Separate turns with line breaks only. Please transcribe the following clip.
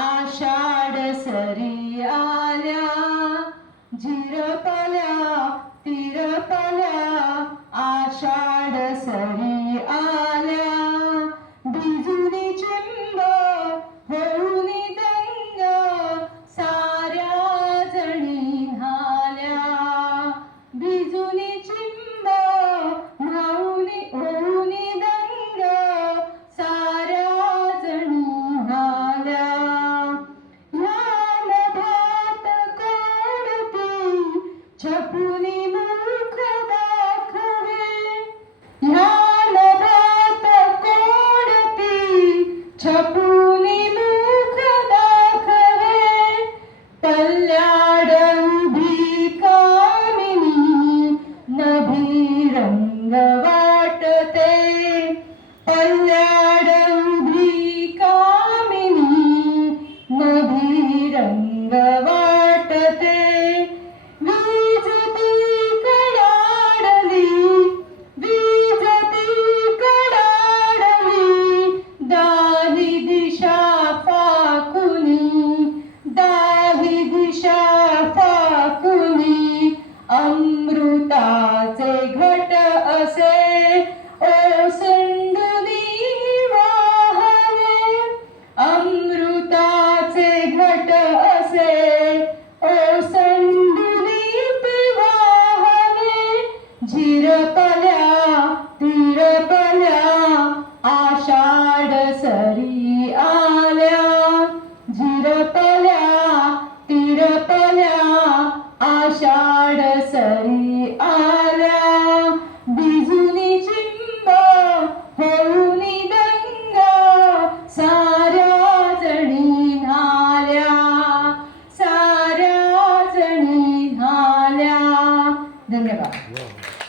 आषाढ सरी आल्या झिरपल्या तिरपल्या आषाढ सरी मूख दाखवे या लगात कोडती छपूनी मूख दाखवे तल्याडं भी कामिनी नभी रंगवाटते तल्याडं भी سري أعلى بزن جنبا هوني دنگا سارا تنين هالا سارا تنين هالا ധന്യവാദം